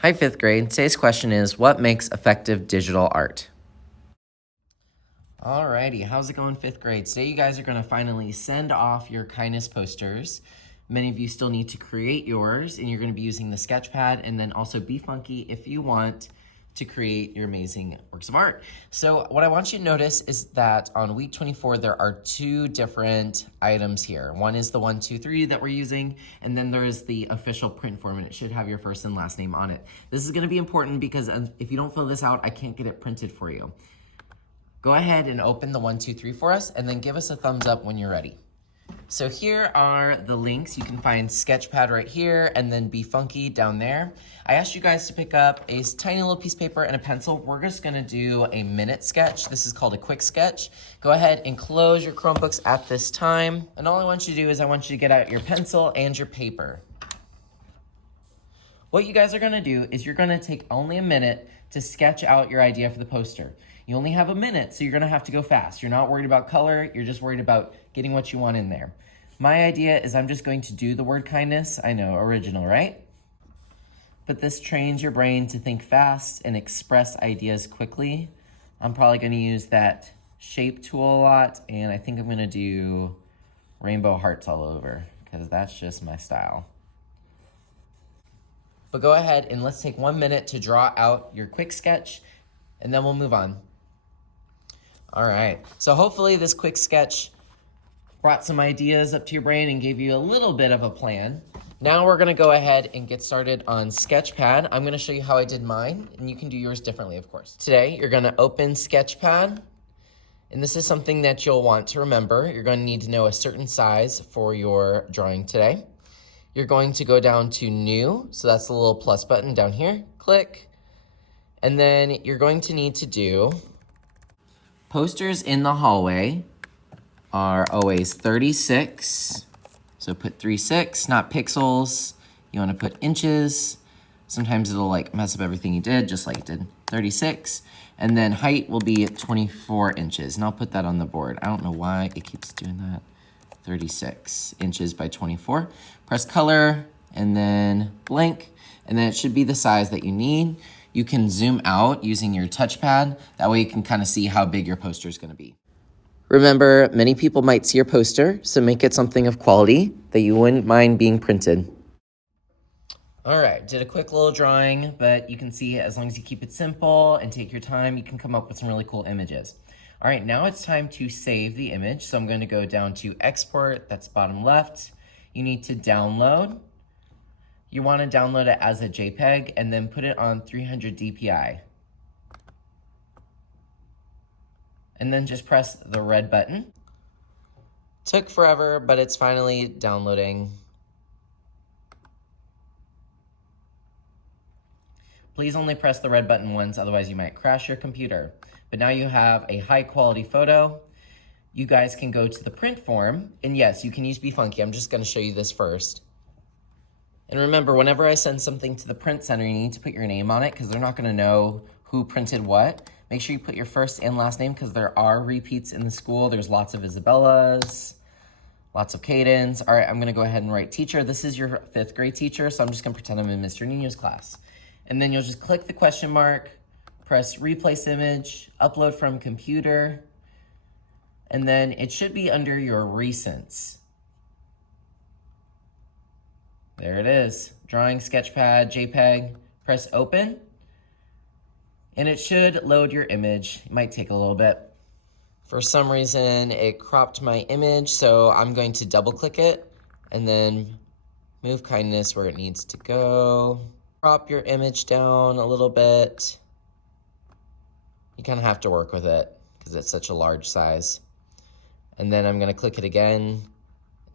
Hi, fifth grade. Today's question is, what makes effective digital art? Alrighty, how's it going, fifth grade? Today you guys are gonna finally send off your kindness posters. Many of you still need to create yours, and you're gonna be using the Sketchpad, and then also be funky if you want to create your amazing works of art. So what I want you to notice is that on week 24, there are two different items here. One is the 1, 2, 3 that we're using, and then there is the official print form, and it should have your first and last name on it. This is gonna be important because if you don't fill this out, I can't get it printed for you. Go ahead and open the 1, 2, 3 for us, and then give us a thumbs up when you're ready. So here are the links. You can find Sketchpad right here, and then Be Funky down there. I asked you guys to pick up a tiny little piece of paper and a pencil. We're just gonna do a minute sketch. This is called a quick sketch. Go ahead and close your Chromebooks at this time. And all I want you to do is I want you to get out your pencil and your paper. What you guys are gonna do is you're gonna take only a minute to sketch out your idea for the poster. You only have a minute, so you're gonna have to go fast. You're not worried about color, you're just worried about getting what you want in there. My idea is I'm just going to do the word kindness. I know, original, right? But this trains your brain to think fast and express ideas quickly. I'm probably gonna use that shape tool a lot, and I think I'm gonna do rainbow hearts all over, because that's just my style. But go ahead and let's take 1 minute to draw out your quick sketch, and then we'll move on. All right, so hopefully this quick sketch brought some ideas up to your brain and gave you a little bit of a plan. Now we're gonna go ahead and get started on Sketchpad. I'm gonna show you how I did mine, and you can do yours differently, of course. Today, you're gonna open Sketchpad, and this is something that you'll want to remember. You're gonna need to know a certain size for your drawing today. You're going to go down to New, so that's the little plus button down here, click, and then you're going to need to do posters in the hallway are always 36. So put 36, not pixels. You want to put inches. Sometimes it'll like mess up everything you did, just like it did. 36. And then height will be 24 inches. And I'll put that on the board. I don't know why it keeps doing that. 36 inches by 24. Press color and then blank. And then it should be the size that you need. You can zoom out using your touchpad. That way you can kind of see how big your poster is going to be. Remember, many people might see your poster, so make it something of quality that you wouldn't mind being printed. All right, did a quick little drawing, but you can see as long as you keep it simple and take your time, you can come up with some really cool images. All right, now it's time to save the image. So I'm going to go down to export, that's bottom left. You need to download. You want to download it as a JPEG and then put it on 300 DPI. And then just press the red button. Took forever, but it's finally downloading. Please only press the red button once, otherwise you might crash your computer. But now you have a high quality photo. You guys can go to the print form, and yes, you can use Be Funky. I'm just gonna show you this first. And remember, whenever I send something to the print center, you need to put your name on it because they're not gonna know who printed what. Make sure you put your first and last name because there are repeats in the school. There's lots of Isabellas, lots of Cadens. All right, I'm gonna go ahead and write teacher. This is your 5th grade teacher, so I'm just gonna pretend I'm in Mr. Nino's class. And then you'll just click the question mark, press replace image, upload from computer, and then it should be under your recents. There it is, drawing, Sketchpad, JPEG, press open, and it should load your image. It might take a little bit. For some reason, it cropped my image, so I'm going to double click it and then move kindness where it needs to go. Crop your image down a little bit. You kind of have to work with it because it's such a large size. And then I'm gonna click it again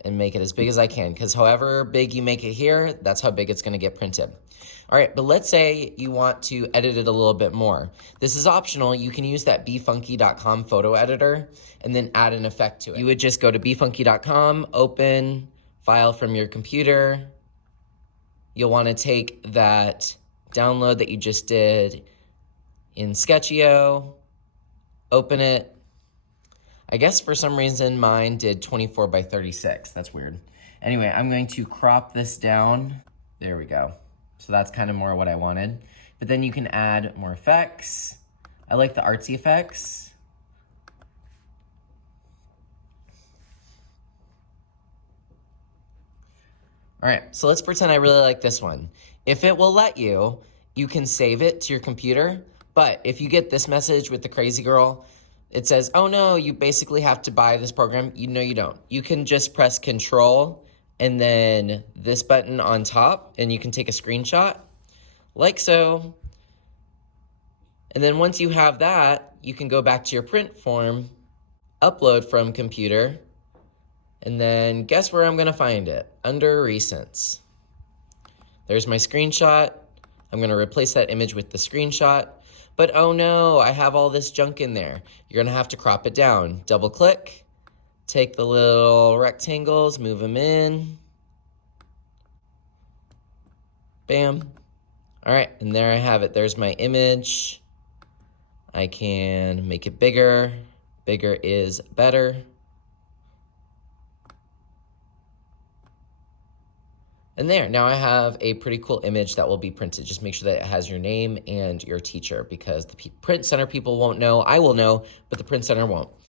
and make it as big as I can, because however big you make it here, that's how big it's gonna get printed. All right, but let's say you want to edit it a little bit more. This is optional. You can use that befunky.com photo editor and then add an effect to it. You would just go to befunky.com, open file from your computer. You'll wanna take that download that you just did in Sketchio, open it. I guess for some reason mine did 24 by 36. That's weird. Anyway, I'm going to crop this down. There we go. So that's kind of more what I wanted. But then you can add more effects. I like the artsy effects. All right, so let's pretend I really like this one. If it will let you, you can save it to your computer. But if you get this message with the crazy girl, it says, oh no, you basically have to buy this program. You know you don't. You can just press Control and then this button on top, and you can take a screenshot, like so. And then once you have that, you can go back to your print form, upload from computer, and then guess where I'm gonna find it? Under Recents. There's my screenshot. I'm gonna replace that image with the screenshot. But oh no, I have all this junk in there. You're gonna have to crop it down. Double click, take the little rectangles, move them in. Bam. All right, and there I have it. There's my image. I can make it bigger. Bigger is better. And there, now I have a pretty cool image that will be printed. Just make sure that it has your name and your teacher, because the print center people won't know. I will know, but the print center won't.